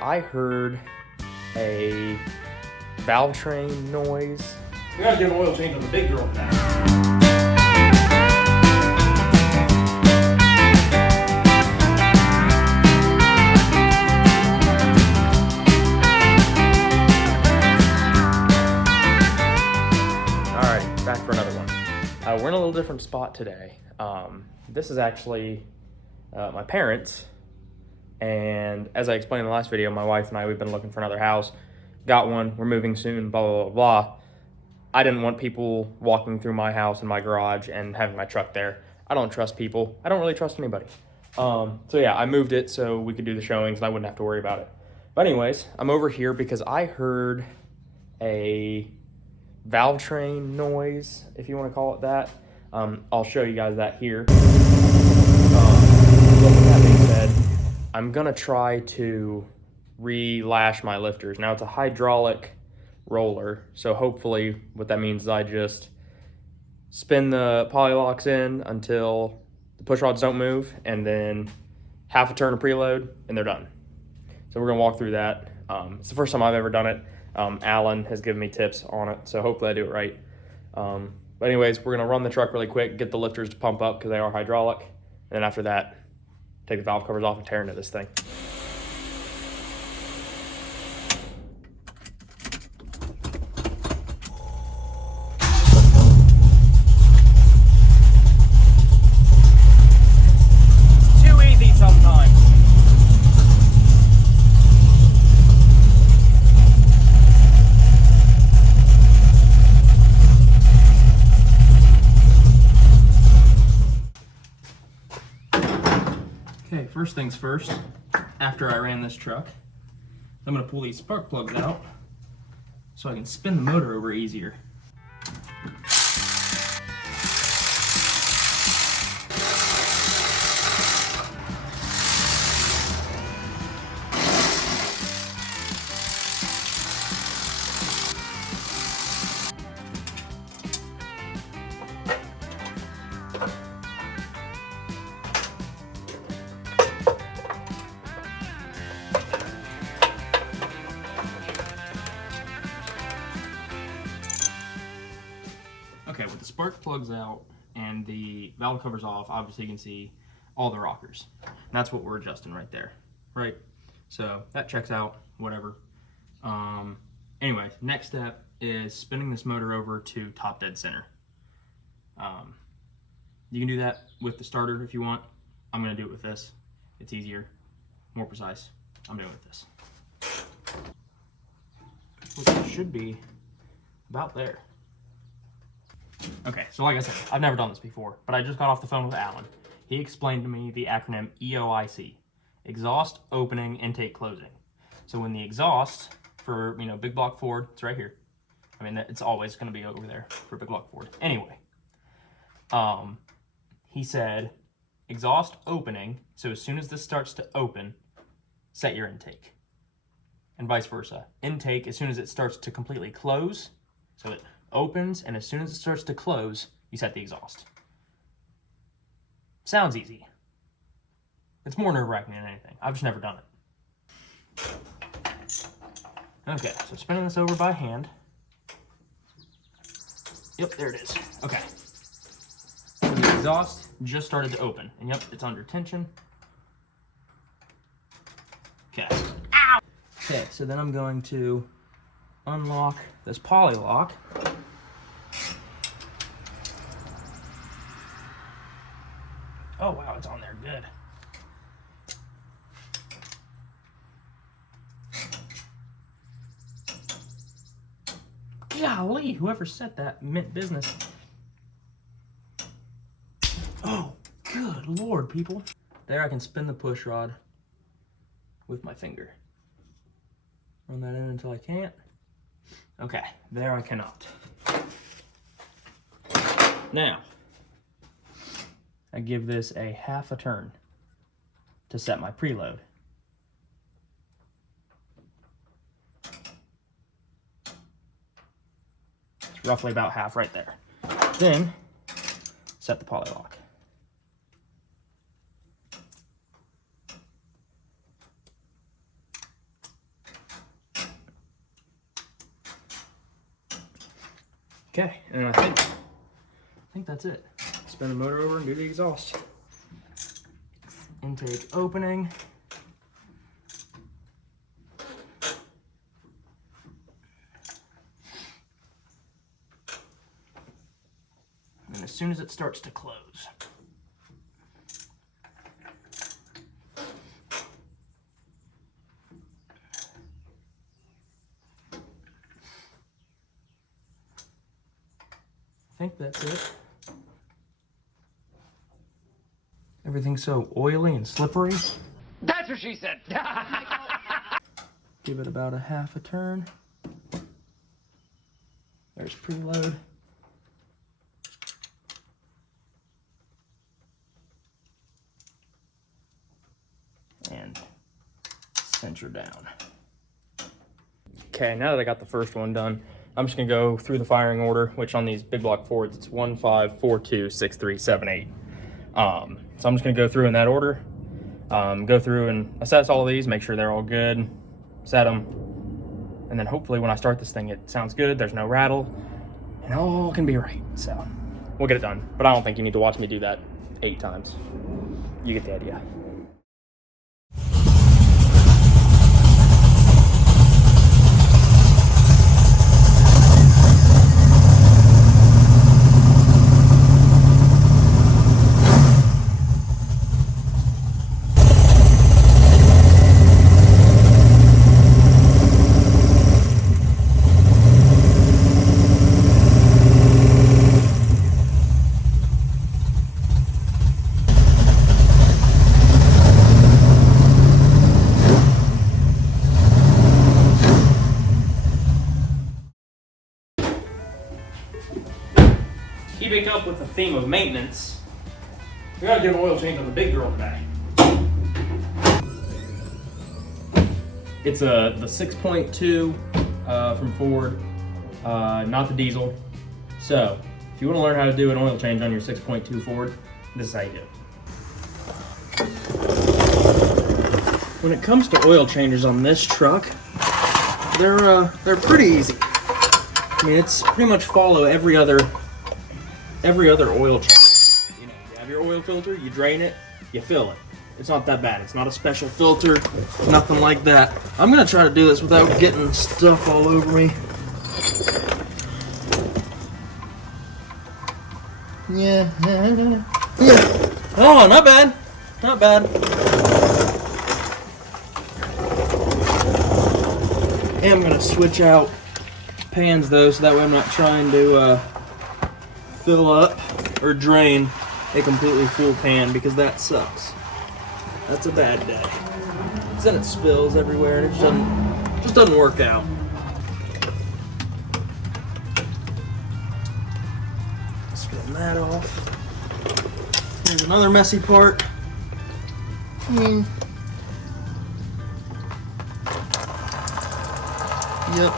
I heard a Valvetrain noise. We gotta get an oil change on the big girl now. Alright, back for another one. We're in a little different spot today. This is actually my parents, and as I explained in the last video, my wife and I, we've been looking for another house. Got one, we're moving soon, blah, blah, blah, blah. I didn't want people walking through my house and my garage and having my truck there. I don't trust people. I don't really trust anybody. So yeah, I moved it so we could do the showings and I wouldn't have to worry about it. But anyways, I'm over here because I heard a Valvetrain noise, if you want to call it that. I'll show you guys that here. With that being said, I'm gonna try to re-lash my lifters. Now it's a hydraulic roller, so hopefully what that means is I just spin the poly locks in until the push rods don't move, and then half a turn of preload and they're done. So we're gonna walk through that. It's the first time I've ever done it. Alan has given me tips on it, so hopefully I do it right. But anyways, we're gonna run the truck really quick, get the lifters to pump up because they are hydraulic, and then after that, take the valve covers off and tear into this thing. Too easy sometimes. Okay, first things first, after I ran this truck, I'm gonna pull these spark plugs out so I can spin the motor over easier. Okay, with the spark plugs out and the valve covers off, obviously you can see all the rockers. And that's what we're adjusting right there, right? So that checks out, whatever. Anyway, next step is spinning this motor over to top dead center. You can do that with the starter if you want. I'm gonna do it with this. It's easier, more precise. I'm doing it with this. Which should be about there. Okay, so like I said, I've never done this before, but I just got off the phone with Alan. He explained to me the acronym EOIC, exhaust, opening, intake, closing. So when the exhaust for, big block Ford, it's right here. I mean, it's always going to be over there for big block Ford. Anyway, he said exhaust opening, so as soon as this starts to open, set your intake. And vice versa. Intake, as soon as it starts to completely close, so it opens, and as soon as it starts to close, you set the exhaust. Sounds easy. It's more nerve-wracking than anything. I've just never done it. Okay, so spinning this over by hand. Yep, there it is. Okay. So the exhaust just started to open, and yep, it's under tension. Okay. Ow! Okay, so then I'm going to unlock this poly lock. Oh wow, it's on there good. Golly, whoever said that meant business. Oh, good Lord, people. There I can spin the push rod with my finger. Run that in until I can't. Okay, there I cannot. Now, I give this a half a turn to set my preload. It's roughly about half right there. Then, set the poly lock. Okay, and I think that's it. Spin the motor over and do the exhaust. Intake opening. And as soon as it starts to close. I think that's it. Everything's so oily and slippery. That's what she said. Give it about a half a turn. There's preload. And center down. Okay, now that I got the first one done, I'm just gonna go through the firing order, which on these big block Fords, it's 1, 5, 4, 2, 6, 3, 7, 8. So I'm just gonna go through in that order, go through and assess all of these, make sure they're all good, set them, and then hopefully when I start this thing, it sounds good, there's no rattle, and all can be right. So we'll get it done. But I don't think you need to watch me do that 8 times. You get the idea. Keeping up with the theme of maintenance, we gotta do an oil change on the big girl today. It's the 6.2 from Ford, not the diesel. So, if you want to learn how to do an oil change on your 6.2 Ford, this is how you do it. When it comes to oil changes on this truck, they're pretty easy. I mean, it's pretty much follow every other oil change. You know, you have your oil filter, you drain it, you fill it. It's not that bad. It's not a special filter, nothing like that. I'm gonna try to do this without getting stuff all over me. Yeah. Oh, not bad. Not bad. I am gonna switch out pans though, so that way I'm not trying to fill up or drain a completely full pan, because that sucks. That's a bad day. 'Cause then it spills everywhere and it just doesn't work out. Spin that off. Here's another messy part. Yep.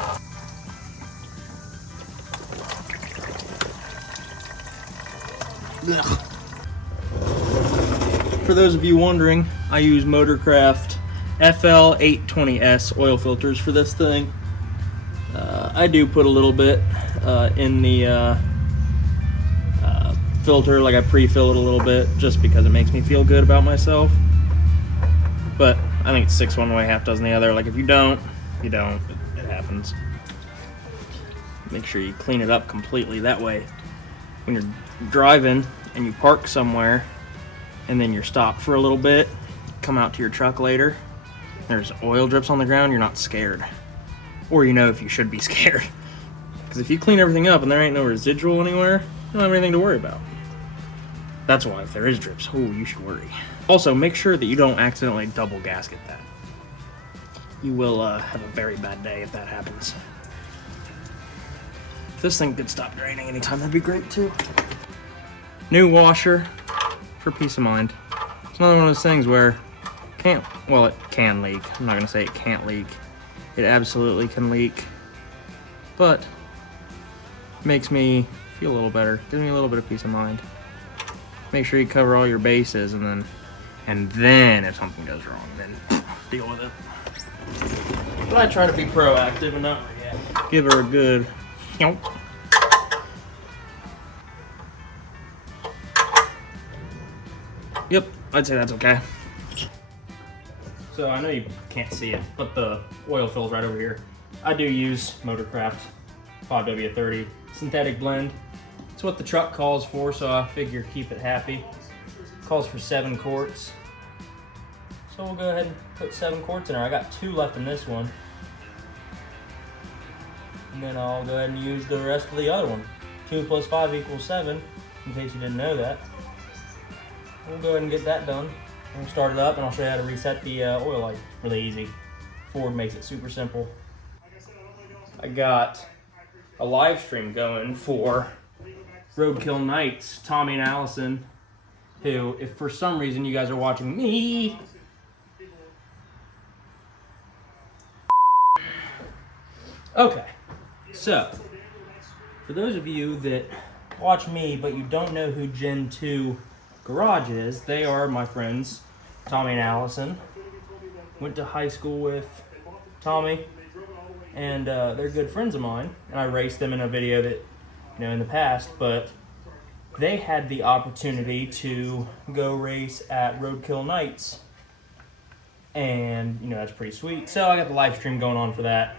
Ugh. For those of you wondering, I use Motorcraft FL820S oil filters for this thing. I do put a little bit in the filter, like I pre-fill it a little bit, just because it makes me feel good about myself. But I think it's 6 one way, half dozen the other. Like if you don't, you don't. It happens. Make sure you clean it up completely. That way, when you're driving and you park somewhere and then you're stopped for a little bit, come out to your truck later, there's oil drips on the ground, you're not scared. Or you know if you should be scared. Because if you clean everything up and there ain't no residual anywhere, you don't have anything to worry about. That's why if there is drips, oh, you should worry. Also, make sure that you don't accidentally double gasket that. You will have a very bad day if that happens. If this thing could stop draining anytime, that'd be great too. New washer for peace of mind. It's another one of those things where it can leak. I'm not gonna say it can't leak. It absolutely can leak, but it makes me feel a little better. Gives me a little bit of peace of mind. Make sure you cover all your bases, and then if something goes wrong, then deal with it. But I try to be proactive and not react. Give her a good Yep, I'd say that's okay. So I know you can't see it, but the oil fill's right over here. I do use Motorcraft 5W30 synthetic blend. It's what the truck calls for, so I figure keep it happy. Calls for 7 quarts. So we'll go ahead and put 7 quarts in there. I got 2 left in this one. And then I'll go ahead and use the rest of the other one. 2 plus 5 equals 7, in case you didn't know that. We'll go ahead and get that done. We'll start it up and I'll show you how to reset the oil light. Really easy. Ford makes it super simple. I got a live stream going for Roadkill Nights, Tommy and Allison, who, if for some reason you guys are watching me, okay, so for those of you that watch me but you don't know who Gen 2 Garage is, they are my friends Tommy and Allison. Went to high school with Tommy, and they're good friends of mine, and I raced them in a video that, in the past, but they had the opportunity to go race at Roadkill Nights, and that's pretty sweet. So I got the live stream going on for that,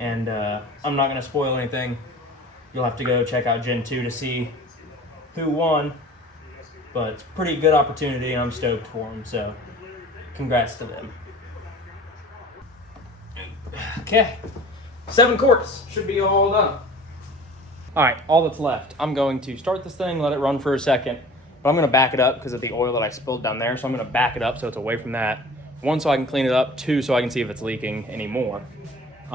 and I'm not going to spoil anything. You'll have to go check out Gen 2 to see who won, but it's a pretty good opportunity, and I'm stoked for them, so congrats to them. Okay, 7 quarts should be all done. All right, all that's left, I'm going to start this thing, let it run for a second, but I'm going to back it up because of the oil that I spilled down there, so I'm going to back it up so it's away from that. 1, so I can clean it up. 2, so I can see if it's leaking anymore. Like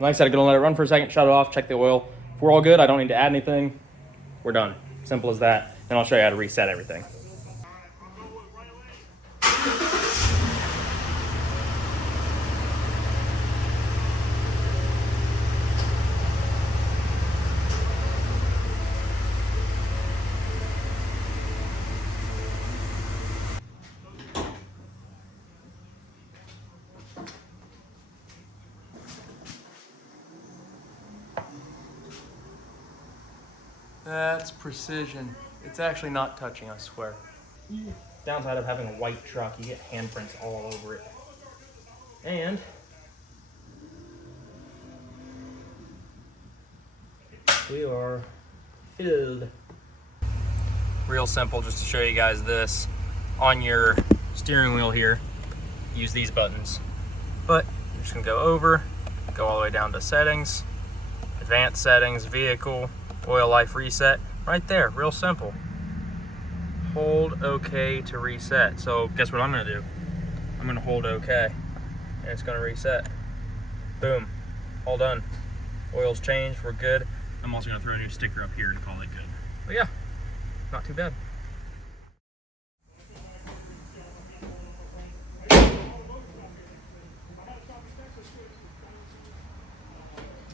I said, I'm going to let it run for a second, shut it off, check the oil. If we're all good, I don't need to add anything, we're done. Simple as that, and I'll show you how to reset everything. That's precision. It's actually not touching, I swear. Downside of having a white truck, you get handprints all over it. And we are filled. Real simple, just to show you guys this. On your steering wheel here, use these buttons. But you're just gonna go over, go all the way down to settings, advanced settings, vehicle, oil life reset, right there, real simple. Hold OK to reset. So guess what I'm gonna do? I'm gonna hold OK, and it's gonna reset. Boom, all done. Oil's changed, we're good. I'm also gonna throw a new sticker up here to call it good. But yeah, not too bad. I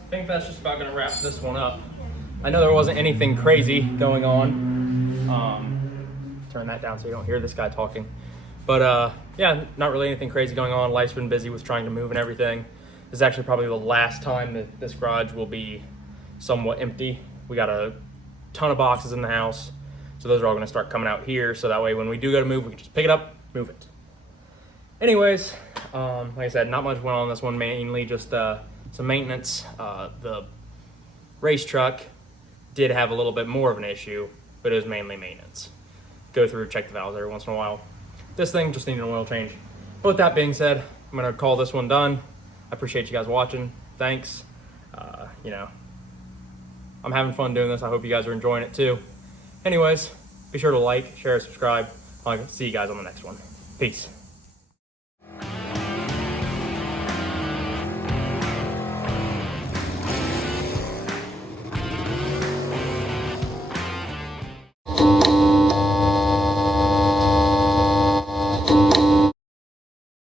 think that's just about gonna wrap this one up. I know there wasn't anything crazy going on. Turn that down so you don't hear this guy talking. But yeah, not really anything crazy going on. Life's been busy with trying to move and everything. This is actually probably the last time that this garage will be somewhat empty. We got a ton of boxes in the house, so those are all gonna start coming out here, so that way when we do go to move, we can just pick it up, move it. Anyways, like I said, not much went on this one, mainly just some maintenance. The race truck did have a little bit more of an issue, but it was mainly maintenance. Go through, check the valves every once in a while. This thing just needed an oil change. But with that being said, I'm gonna call this one done. I appreciate you guys watching. Thanks. I'm having fun doing this. I hope you guys are enjoying it too. Anyways, be sure to like, share, subscribe. I'll see you guys on the next one. Peace.